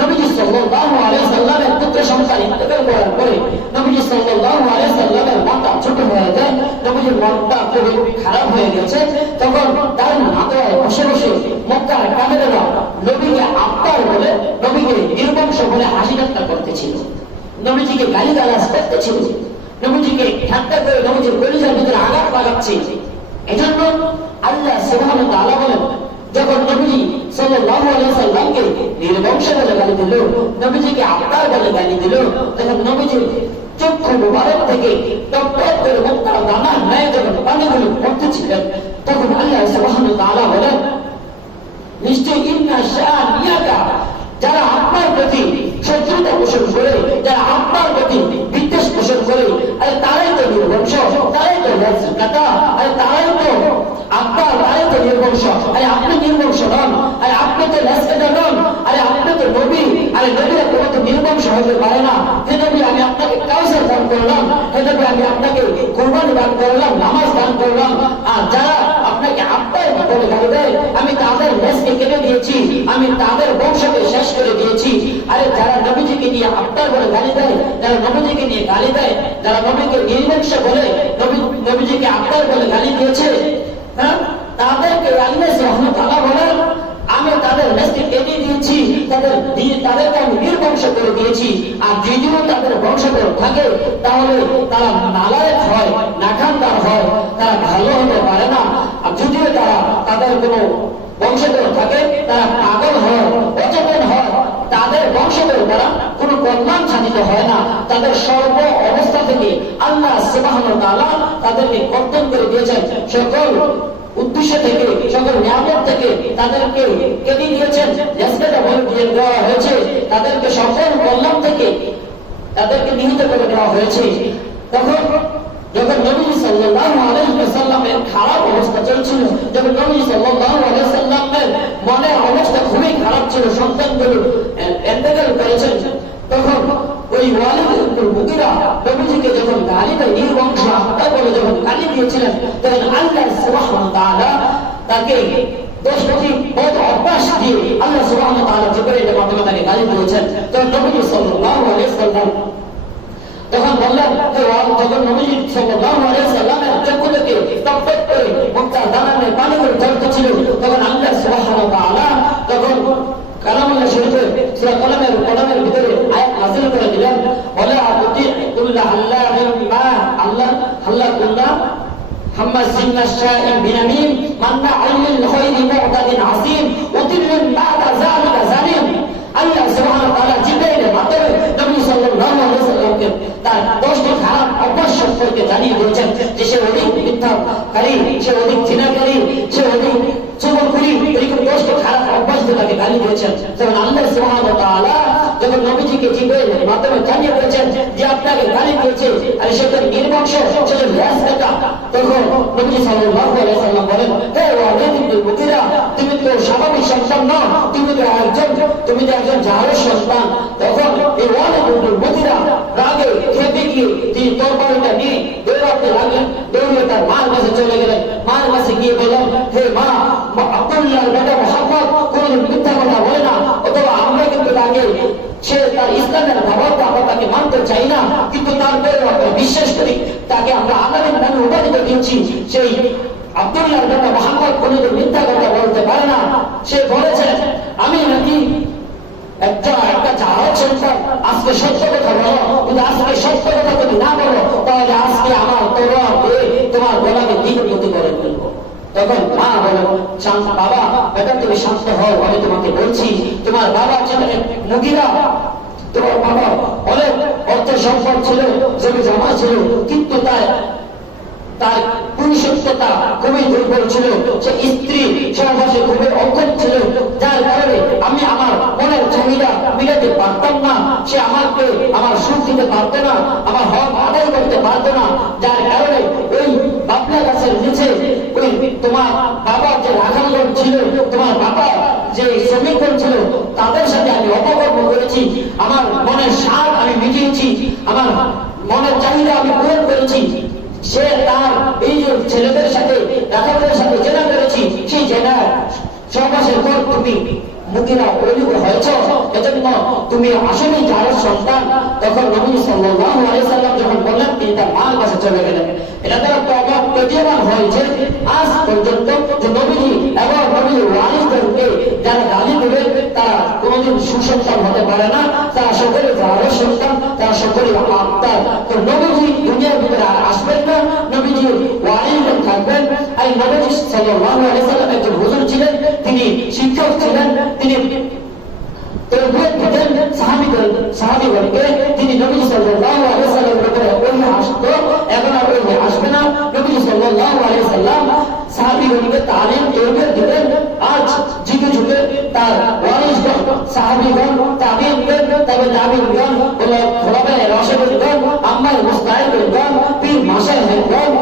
নবী সাল্লাল্লাহু আলাইহি ওয়াসাল্লামের পুত্র সন্তান ইন্তেকাল করার পরে নবী সাল্লাল্লাহু আলাইহি ওয়াসাল্লামের মাথা ছোট হয়ে যায়, নবীর মনটা খুবই খারাপ হয়ে গেছে। তখন তার মাথায় বসে বসে মক্কার কাফেররা নবীকে আবতার বলে, নবীকে নির্বংশ বলে হাসি ঠাট্টা করতেছিল, নবীজিকে গালিগালাজ করতেছিল, নবীজিকে ঠাট্টা করে নবীজির কলিজার ভিতরে আঘাত লাগাচ্ছে। এজন্য আল্লাহ সুবহানাহু ওয়া তাআলা বলেন, যখন নবীজি সাল্লাল্লাহু আলাইহি ওয়াসাল্লামকে নির্বংশ বলে গালি দিল, নবীজিকে আবতার বলে গালি দিল, তখন নবীজির চক্ষু মুবারক থেকে টপ টপ করে মুক্তার দানার ন্যায় যখন পানিগুলো পড়তেছিলেন, তখন আল্লাহ সুবহানাহু ওয়া তাআলা বলেন নিশ্চয় ইন্না শানিয়াকা, যারা আপনার প্রতি শত্রুতা পোষণ করে, যারা আপনার প্রতি বিদ্বেষ পোষণ করে, আরে তারাই তো নির্বংশ, তারাই তো কাটা, আরে তারাই তো আপনার, তারাই তো নির্বংশ। আরে আপনি নির্বংশ নন, আরে আপনি তো লেসকাটা নন, আরে আপনি তো নবী, আরে নবীরা কোনো তো নির্বংশ হতে পারে না। হে নবী, আমি আপনাকে কাউসার দান করলাম, হে নবী, আমি আপনাকে কুরবানি দান করলাম, নামাজ দান করলাম, আর যারা আপনাকে আব্বাই বলে গালি দেয়, আমি তাদের লেসকে কেটে দিয়েছি, আমি তাদের বংশকে শেষ করে দিয়েছি। আরে যারা নবীজিকে নিয়ে আব্বার বলে গালি দেয়, যারা নবীজিকে নিয়ে গালি দেয়, যারা নবীকে নির্বংশ বলে, নবীজিকে আব্বার বলে গালি দিয়েছে, হ্যাঁ, তাদেরকে আল্লাহ সুবহানাহু ওয়া তাআলা বলেন আমি তাদের লেসকে কেটে দিয়েছি, তাদেরকে আমি নির্বংশ করে দিয়েছি। আর যদিও তাদের বংশধর থাকে তাহলে তারা নালায়েক হয়, নাখানদার হয়, তারা ভালো হতে পারে না। আর যদিও তাদের কোনো বংশধর থাকে তারা পাগল হয়, অচেতন হয়, তাদের বংশধর দ্বারা কোনো কল্যাণ সাধিত হয় না। তাদের সর্ব অবস্থা থেকে আল্লাহ সুবহানাহু ওয়া তাআলা তাদেরকে কর্তন করে দিয়েছেন, সকল উদ্দেশ্য থেকে, সকল নিয়ামত থেকে তাদেরকে কেটে দিয়েছেন, লেসকাটা বলে দিয়ে দেওয়া হয়েছে, তাদেরকে সকল কল্যাণ থেকে তাদেরকে নিহিত করে দেওয়া হয়েছে। তখন যখন নবী সাল্লাল্লাহু আলাইহি ওয়াসাল্লামের খারাপ অবস্থা চলছিল, যখন নবী সাল্লাল্লাহু আলাইহি ওয়াসাল্লামের মনের অবস্থা খুবই খারাপ ছিল, সন্তানগুলো ইন্তেকাল করেছেন, তখন ওই ওয়ালিদ ইবনে মুগীরা নবীজিকে যখন গালি দেয়, নির্বংশ আত্মা বলে যখন গালি দিয়েছিলেন, তখন আল্লাহ সুবহানাহু ওয়া তাআলা তাকে 10 বদ অভ্যাস দিয়ে আল্লাহ সুবহানাহু ওয়া তাআলা জিবরাইলের মাধ্যমে তাকে গালি দিয়েছেন। তখন নবী সাল্লাল্লাহু আলাইহি ওয়াসাল্লাম তখন বললেন, যখন নবী সাল্লাল্লাহু আলাইহি ওয়াসাল্লামের চক্ষু থেকে টপ টপ করে মুক্তার দানার পানিগুলো ঝরতেছিল, তখন আল্লাহ সুবহানাহু ওয়া তাআলা তখন কালামুল্লাহ শরীফের সূরা কলমের ভিতরে আয়াত নাযিল করে দিলেন, ওয়ালা তুতিকুল্লা আল্লাহিন মা আল্লাহ কুল্লা হাম্মাজিন নাশাইন বিনামিম মান্না'আল লিল খায়রি মু'তাদিন আসিম উতিল্লিন বা'দা যালিকা জালিম। আল্লাহ সুবহানাহু ওয়া তাআলা জিবরাইলের মাধ্যমে নবী সাল্লাল্লাহু আলাইহি ওয়াসাল্লামকে তার 10টি খারাপ অভ্যাস সম্পর্কে জানিয়ে দিয়েছেন যে সে অধিক মিথ্যাকারী, সে অধিক জিনাকারী, সে অধিক চুগলখুরি, এরকম 10টি খারাপ অভ্যাস দিয়ে তাকে গালি দিয়েছেন। যখন আল্লাহ সুবহানাহু ওয়া তাআলা যখন নবীজিকে জিবরাইলের মাধ্যমে জানিয়ে দিয়েছেন যে আপনাকে গালি দিয়েছে আর সেটা নির্বংশ, সেটা লেসকাটা, তখন নবী সাল্লাল্লাহু আলাইহি ওয়াসাল্লাম বলেন, হে ওয়ালিদ ইবনে মুগীরা, তুমি তো স্বাভাবিক সন্তান নও, তুমি তো একজন জাহেলের সন্তান। তখন এই ওয়ালিদ ইবনে মুগীরা রাগে খেপে গিয়ে তিনি তরবারিটা নিয়ে দৌড়াতে লাগলেন, দৌড়ে তার মার কাছে চলে গেলেন। মার কাছে গিয়ে বললেন, হে মা, আব্দুল্লাহর বেটা মুহাম্মদ কোনদিন মিথ্যা কথা বলে না, অথবা আমরা কিন্তু তাকে সে তার ইসলামের ভাবকে আমরা তাকে মানতে চাই না, কিন্তু তারপরে আমরা বিশ্বাস করি, তাকে আমরা আলামের নামে উপাধি দিয়েছি। সেই আব্দুল্লাহর বেটা মুহাম্মদ কোনদিন মিথ্যা কথা বলতে পারে না। সে বলেছে আমি নাকি একটা জাহাজ সন্তান, আজকে সত্য কথা বলো, কিন্তু আজকে সত্য কথা যদি না বলো তাহলে আজকে আমার তোমার গলাকে দ্বিগতি করে ফেলবো। তখন মা বলো শান্ত, বাবা বেটা তুমি শান্ত হও, আমি তোমাকে বলছি তোমার বাবা ছিলেন মুগিরা, তোমার বাবা অনেক অর্থ সম্পদ ছিল, জমি জমা ছিল, কিন্তু তার পুরুষত্বতা খুবই দুর্বল ছিল, সে স্ত্রী সহবাসে খুবই অজ্ঞান ছিল, যার কারণে আমি আমার মনের চাহিদা মিলাতে পারতাম না, সে আমাকে আমার সুখ দিতে পারতো না, আমার হক আদায় করতে পারতো না, যার কারণে ওই বাবলা গাছের নিচে ওই তোমার বাবা যে রাখালগণ ছিল, তোমার বাবা যে শ্রমিকগণ ছিল, তাদের সাথে আমি অপকর্ম করেছি, আমার মনের স্বাদ আমি মিটিয়েছি, আমার মনের চাহিদা আমি পূরণ করেছি। সে তার এই যে ছেলেদের সাথে রাখালদের সাথে জেনা করেছি, সেই জেনা সহবাসের পর তুমি মুগিরা পরিণত হয়েছ, এজন্য তুমি আসলেই জায়ের সন্তান। তখন নবী সাল্লাল্লাহু আলাইহি সাল্লাম যখন বললেন, তিনি তার মার কাছে চলে গেলেন। এটা দ্বারা প্রভাব প্রতীয়মান হয়েছে আজ পর্যন্ত যে নবীজি এবং নবীর ওয়ারিসদেরকে যারা গালি দেবে তারা কোনোদিন সুসন্তান হতে পারে না, তারা সকলে জায়ের সন্তান, তারা সকলে আত্মার। তো নবীজি দুনিয়ার ভিতরে আর আসবেন না, নবীজি ওয়ারিসগণ থাকবেন। আর নবীজি সাল্লাল্লাহু আলাইহি সাল্লাম একজন হুজুর ছিলেন, তিনি শিক্ষক ছিলেন, তিনি সাহাবীগণকে তিনি নবী সাল্লাল্লাহু আলাইহি সাল্লামের উপরে ওহী আসতো, এখন আর ওহী আসবে না। নবী সাল্লাল্লাহু আলাইহি সাল্লাম সাহাবীগণকে তালিম তরবিয়ত দিতেন। আজ যুগে যুগে তার ওয়ারিসগণ, সাহাবীগণ, তাবিঈনগণ, তাবে তাবিঈনগণ, খোলাফায়ে রাশিদুন, আম্মায়ে মুস্তাহিদগণ, পীর মাশায়েখগণ,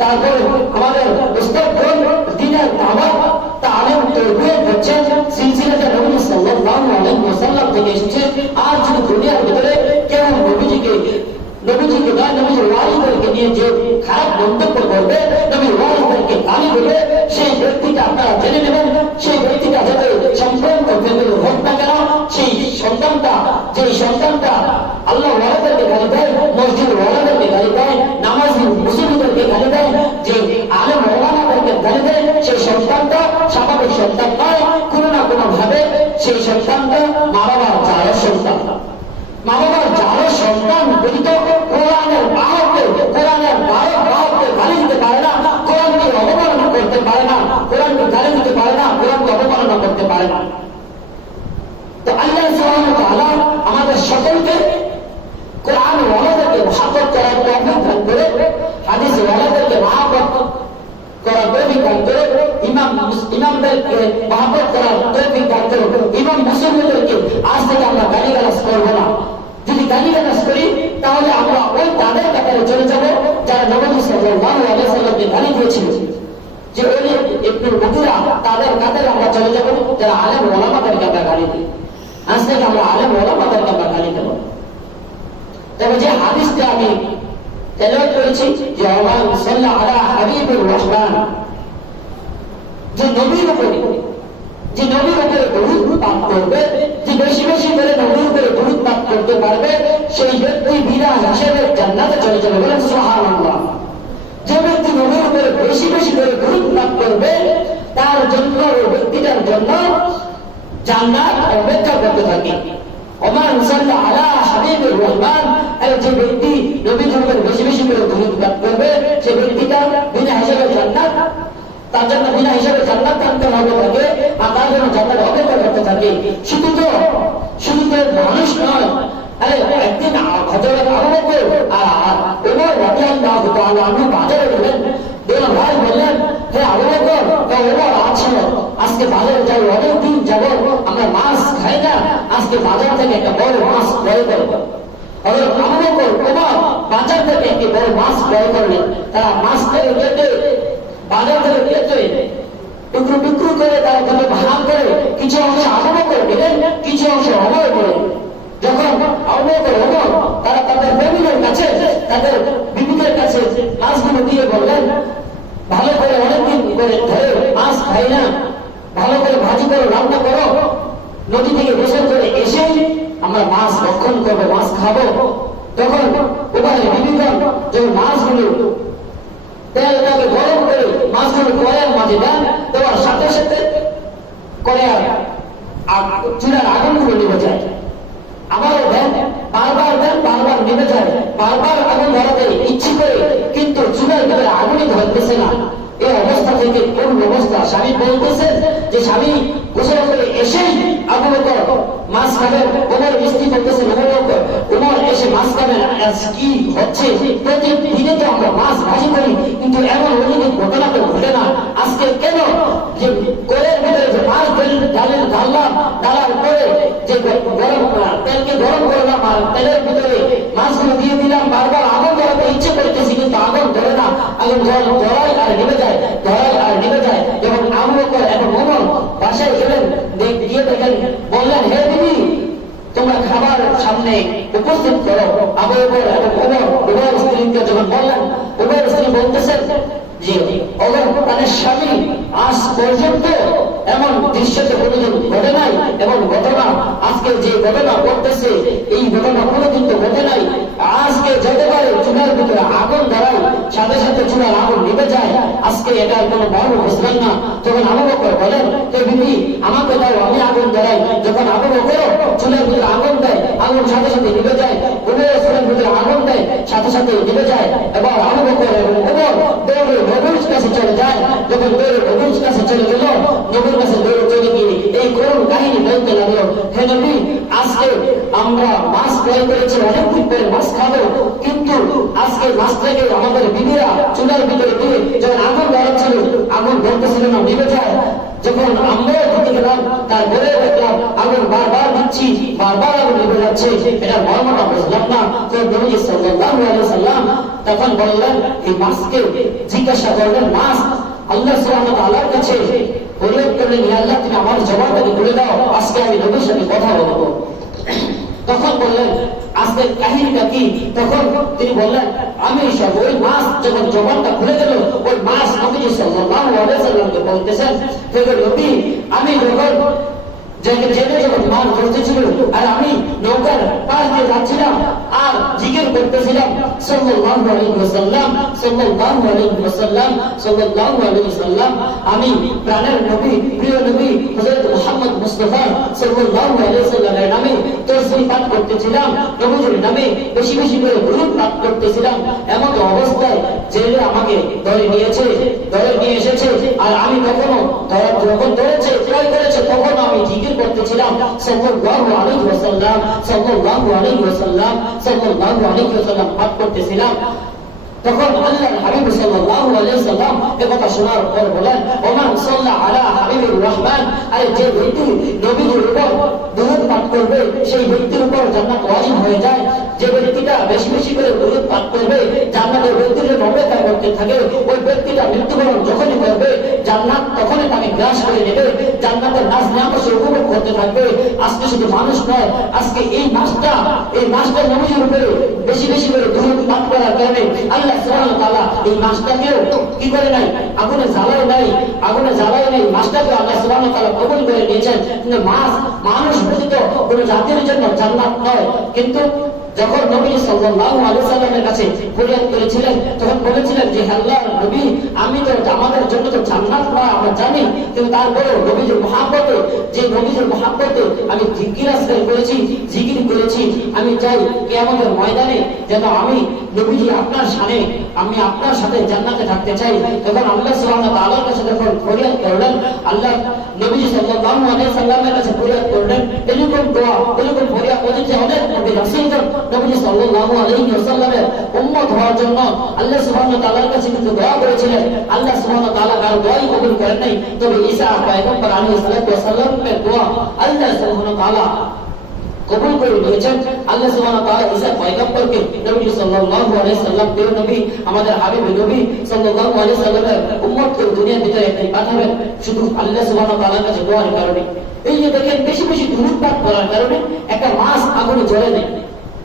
তারপর আমাদের উস্তাদগণ দ্বীনের দাওয়াত তালিম তরবিয়ত হচ্ছেন সিলসিলাতে নবী সাল্লাল্লাহু আলাইহি ওয়াসাল্লাম থেকে এসেছে। আজ যদি দুনিয়ার ভিতরে কেউ নবীজিকে নয়, নবীর ওয়ারিসদেরকে নিয়ে যে খারাপ মন্তব্য করবে, নবীর ওয়ারিসদেরকে গালি দেবে, সেই ব্যক্তিটা আপনারা জেনে নেবেন, সেই ব্যক্তিটা যাতে সম্পূর্ণ ফেলে হোক না কেন, সেই সন্তানটা আল্লাহ ওয়ালাদেরকে গালি দেয়, মসজিদ ওয়ালাদেরকে গালি দেয়, নামাজি মুসলিমদেরকে গালি দেয়, যে আলেম ওলামাদেরকে গালি দেয়, সেই সন্তানটা স্বাভাবিক সন্তান নয়, কোনো না কোনো ভাবে সেই সন্তানটা মা বাবার জায়ের সন্তান। মা বাবার জায়ের সন্তান ব্যতীত কোরআনের বাহককে গালি দিতে পারে না, কোরআনকে অবমাননা করতে পারে না, কোরআনকে গালি দিতে পারে না, কোরআনকে অবমাননা করতে পারে না। তো আল্লাহ সুবহানাহু ওয়া তাআলা আমাদের সকলকে কোরআন ওয়ালাদেরকে মহব্বত করার তৌফিক দান করে, হাদিস ওয়ালাদেরকে মহব্বত করার তৌফিক দান করে, ইমামদেরকে মহব্বত করার তৌফিক দান করে, ইমাম মুসলিমদেরকে আজ থেকে আমরা গালিগালাজ করব না। যদি গালিগালাজ করি তাহলে আমরা ওই তাদের কাতারে চলে যাব যারা নবী সাল্লাল্লাহু আলাইহি সাল্লামকে গালি দিয়েছিল, যে ওই ইবনুল মুগিরা, তাদের কাতারে আমরা চলে যাব যারা আলেম ওলামাদেরকে আমরা গালি দিই। আজ থেকে আমরা আলেম ওলামাদেরকে আমরা গালি দেব। তবে যে হাদিসটা আমি তেলাওয়াত করেছি, যে আল্লাহ সাল্লাল্লাহু আলা হাবিবুর রহমান, যে নবীর উপরে দরুদ পাঠ করবে, যে বেশি বেশি করে নবীর উপরে দরুদ পাঠ করতে পারবে, সেই ব্যক্তি বিনা হিসেবে জান্নাতে চলে যাবে। বলেন সুবহানাল্লাহ। যে ব্যক্তি নবীর উপরে বেশি বেশি করে দরুদ পাঠ করবে, তার জন্য ওই ব্যক্তিটার জন্য জান্নাত অপেক্ষা করতে থাকে। ওমান সাল্লাল্লাহু আলা হাবিবুর রহমান, আর যে ব্যক্তি নবীর উপরে বেশি বেশি করে দরুদ পাঠ করবে, সেই ব্যক্তিটা বিনা হিসেবে জান্নাত, তার জন্য বিনা হিসেবে জান্নাত আনতে হবে থাকে, আর তার জন্য জান্নাত অপেক্ষা করতে থাকে। শুধু তো মানুষ নয়, আরে একদিন হযরত আবু বকর আর ওমর রাদিয়াল্লাহু তাআলা আনহু বাজারে গেলেন। দুই ভাই বললেন, হে আবু বকর ও ওমর, আজকে বাজারে যাই, অনেকদিন যাব আমরা মাছ খাই না, আজকে বাজার থেকে একটা বড় মাছ ক্রয় করব। হযরত আবু বকর ওমর বাজার থেকে একটি বড় মাছ ক্রয় করলেন। তারা মাছ থেকে কেটে বাজার থেকে কেটে টুকরো করে তারা দুটো ভাগ করে, কিছু অংশ আবু বকর দিলেন, কিছু অংশ ওমর দিলেন। যখন আবু বকর ওমর তারা তাদের ফ্যামিলির কাছে, তাদের বিবিদের কাছে মাছগুলো দিয়ে বললেন, ভালো করে অনেকদিন করে ধরে মাছ খাই না, ভালো করে ভাজি করো, রান্না করো, নদী থেকে গোসল করে এসে আমরা মাছ ভক্ষণ করবো, মাছ খাবো। তখন ওখানে বিবিগণ যখন মাছগুলো তেলটাকে গরম করে মাছগুলো কড়াইয়ের মাঝে দেন, দেওয়ার সাথে সাথে কড়াইয়ের চুলার আগুনগুলো নিভে যায়। আবারও দেন, বারবার দেন, বারবার নিভে যায়, বারবার আগুন ধরাতে ইচ্ছে করে, কিন্তু চুলার ভিতরে আগুনই ধরতেছে না। এই অবস্থা থেকে কোন অবস্থা? স্বামী বলতেছেন যে স্বামী গোসল করে এসেই আবু বকর মাছ খাবেন। ওমর মিষ্টি করতেছেন, ওমর এসে মাছ খাবেন। কি হচ্ছে? প্রতিদিনে তো আমরা মাছ ভাজি করি, কিন্তু এমন অনেক ঘটনা তো ঘটে না। আজকে কেন যে কোলের ভিতরে যে মাছ ঢাললাম, ঢালার পরে যে গরম তেলকে গরম করলাম আর তেলের ভিতরে মাছগুলো দিয়ে দিলাম, বারবার আগুন ধরাতে ইচ্ছে করতেছি, কিন্তু আগুন ধরে না। আগুন ধরাই আর নিভে যায়, ধরাই আর নিভে যায়। যখন আবু বকর এবং ওমর বাসায় গেলেন, গিয়ে দেখেন, বললেন, হে বিবি, তোমরা খাবার সামনে উপস্থিত করো। আবু বকর এবং ওমর উভয় স্ত্রীকে যখন বললেন, উভয় স্ত্রী বলতেছেন যে ওমর তাদের স্বামী আজ পর্যন্ত এমন দৃশ্যতে কোনোদিন ঘটে নাই, এমন ঘটনা আজকে যে ঘটনা ঘটতেছে, এই ঘটনা কোনোদিন তো ঘটে নাই। আজকে যেতে পারে চুলার ভিতরে আগুন ধরায়, সাথে সাথে চুলার আগুন নিভে যায়। আজকে এটা কোনো বড় বুঝলেন না। তখন আবু বকর বলেন, তো বিবি আমাকে দাও, আমি আগুন ধরাই। যখন আবু বকর চুলার ভিতরে আগুন দেয়, আগুন সাথে সাথে নিভে যায়। উভয় চুলার ভিতরে আগুন দেয়, সাথে সাথে নিভে যায়। এবার আবু বকর এবং ওমর দৌড়ে নবীর কাছে চলে যায়। যখন দৌড়ে নবীর কাছে চলে গেল, নবীর কাছে দৌড়ে চলে গিয়ে এই করুণ কাহিনী বলতে লাগলো, হে নবী, আজকে আমরা মাছ ক্রয় করেছি, অনেকদিন পরে মাছ খাবো, কিন্তু আজকে মাছটাকে আমাদের বিবিরা চুলার ভিতরে দিয়ে যখন আগুন ধরাচ্ছিল, আগুন ধরতেছিল না, নিভে যায়। যখন আমরাও ধরতে গেলাম, তারপরে দেখলাম আগুন বারবার দিচ্ছি, বারবার আগুন নিভে যাচ্ছে। এটা মর্মটা বুঝলাম না। তো নবী সাল্লাল্লাহু আলাইহি সাল্লাম তখন বললেন, এই মাছকে জিজ্ঞাসা করলেন, মাছ আল্লাহ সুবহানাহু ওয়া তাআলার কাছে ফরিয়াদ করলেন, হে আল্লাহ, তুমি আমার জবানটাকে খুলে দাও, আজকে আমি নবীর সাথে কথা বলবো। তখন বললেন, আজকের কাহিনীটা কি? তখন তিনি বললেন, আমি সব ওই মাছ যখন জবানটা খুলে গেল, ওই মাছ নবী সাল্লাল্লাহু আলাইহি সাল্লামকে বলতেছেন, হে নবী, আমি যখন জেলে যখন মাছ ধরতেছিল আর আমি নৌকার পাশ দিয়ে যাচ্ছিলাম আর জিকির করতেছিলাম, সাল্লাল্লাহু আলাইহি ওয়াসাল্লাম, সাল্লাল্লাহু আলাইহি ওয়াসাল্লাম, সাল্লাল্লাহু আলাইহি ওয়াসাল্লাম, আমি প্রাণের নবী, প্রিয় নবী হযরত মুহাম্মদ মুস্তাফা সাল্লাল্লাহু আলাইহি ওয়াসাল্লামের নামে তাসবিহ পাঠ করতেছিলাম, নবীর নামে বেশি বেশি করে দুরূদ পাঠ করতেছিলাম। এমন অবস্থায় জেলে আমাকে ধরে নিয়েছে, ধরে নিয়ে এসেছে। আর আমি কখনো যখন ধরেছে, ক্রয় করেছে, তখন আমি জিকির করতেছিলাম, সাল্লাল্লাহু আলাইহি ওয়াসাল্লাম, সাল্লাল্লাহু আলাইহি ওয়াসাল্লাম, সাল্লাল্লাহু আলাইহি ওয়াসাল্লাম পাঠ করতেছিলাম। তখন আল্লাহর হাবিব সাল্লাল্লাহু আলাইহি ওয়াসাল্লাম এই কথা শোনার পর বলেন, ওমান সাল্লা আলা হাবিবির রহমান, আরে যে ব্যক্তি নবীর উপর দুরূদ পাঠ করবে, সেই ব্যক্তির উপর জান্নাত ওয়াজিব হয়ে যায়। যে ব্যক্তিটা বেশি বেশি করে দুরূদ পাঠ করবে, জান্নাতের ব্যক্তির জন্য অপেক্ষা করতে থাকে। ওই ব্যক্তিটা মৃত্যুবরণ যখনই করবে, জান্নাত তখনই তাকে গ্রাস করে নেবে, জান্নাতের নাজ নিয়ামত সে উপভোগ করতে থাকবে। আজকে শুধু মানুষ নয়, আজকে এই মাসটা নবীর উপরে বেশি বেশি করে দুরূদ পাঠ করার কারণে আল্লাহ সুবহানাহু ওয়া তাআলা এই মাসটাকেও কি করে নাই, আগুনে জ্বালায় নাই, আগুনে জ্বালায় নাই, মাসটাকে আল্লাহ সুবহানাহু ওয়া তাআলা কবুল করে নিয়েছেন। কিন্তু মাস মানুষ ব্যতীত কোনো জাতির জন্য জান্নাত নয়। কিন্তু যখন নবী সাল্লাল্লাহু আলাইহি সাল্লামের কাছে ফরিয়াদ করেছিলেন, তখন বলেছিলেন যে আল্লাহর নবী, আমি তো আমাদের জন্য তো জান্নাত নয় আমরা জানি, কিন্তু তারপরেও নবীর মহব্বতে, যে নবীর মহব্বতে আমি জিকির আজকাল করেছি, জিকির করেছি, আমি চাই কিয়ামতের ময়দানে যেন আমি নবীজি আপনার শানে, আমি আপনার সাথে জান্নাতে থাকতে চাই। তখন আল্লাহ সুবহানাহু ওয়া তাআলার কাছে যখন ফরিয়াদ করলেন, আল্লাহ নবী সাল্লাল্লাহু আলাইহি সাল্লামের কাছে ফরিয়াদ করলেন, এরকম দোয়া, এরকম ফরিয়াদ করেছে অনেক নবী রাসূলগণ নবী সাল্লাল্লাহু আলাইহি ওয়াসাল্লামের উম্মত হওয়ার জন্য আল্লাহ সুবহানাহু ওয়া তাআলার কাছে কিন্তু দোয়া করেছিলেন। আল্লাহ সুবহানাহু ওয়া তাআলা কারো দোয়াই কবুল করেন নাই। তবে ঈসা পয়গম্বর আলাইহিস সালাতু ওয়াস সালামের দোয়া আল্লাহ সুবহানাহু ওয়া তাআলা কবুল করে নিয়েছেন। আল্লাহ সুবহানাহু ওয়া তাআলা ঈসা পয়গম্বরকে নবী সাল্লাল্লাহু আলাইহি সাল্লাম, প্রিয় নবী, আমাদের হাবিব নবী সাল্লাল্লাহু আলাইহি সাল্লামের উম্মতকে দুনিয়ার ভিতরে একদিন পাঠাবেন, শুধু আল্লাহ সুবহানাহু ওয়া তাআলার কাছে দোয়ার কারণে। এই যে দেখেন, বেশি বেশি দুরূদ পাঠ করার কারণে একটা মাছ আগুনে জ্বলে নেই।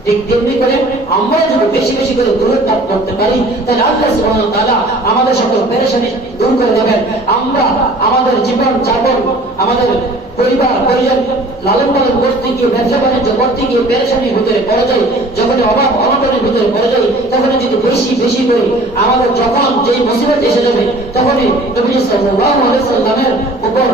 ঠিক তেমনি করে আমরা যদি বেশি বেশি করে দুরূদ পাঠ করতে পারি, তাহলে আল্লাহ সুবহানাহু ওয়া তাআলা আমাদের সকল পেরেশানি দূর করে দেবেন। আমরা আমাদের জীবন যাপন আমাদের পরিবার লালন পালন করতে গিয়ে, ব্যবসা বাণিজ্য করতে গিয়ে পেরেশানির ভিতরে পড়ে যায়, যখন অভাব অনটনের ভিতরে পড়ে যায়, তখন যদি বেশি বেশি করে আমাদের যখন যেই মুসিবত এসে যাবে, তখনই নবী সাল্লাল্লাহু আলাইহি সাল্লামের উপর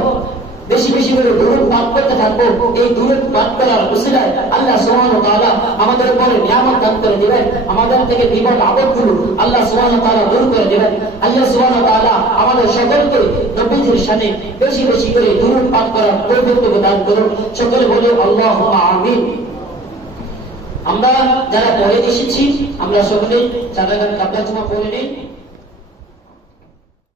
বেশি বেশি করে দুরূদ পাঠ করতে থাকবো। এই দুরূদ পাঠ করার উসিলায় আল্লাহ সুবহানাহু ওয়া তাআলা আমাদের উপরে নিয়ামত দান করে দিবেন, আমাদের থেকে বিপদ আপদগুলো আল্লাহ সুবহানাহু ওয়া তাআলা দূর করে দিবেন। আল্লাহ সুবহানাহু ওয়া তাআলা আমাদের সকলকে নবীজির শানে বেশি বেশি করে দুরূদ পাঠ করার তৌফিক দান করুন। সকলে বলি আল্লাহুম্মা আমিন। আমরা যারা পড়ে এসেছি আমরা সকলে চার রাকাত কাবলা জুমা পড়ে নেই।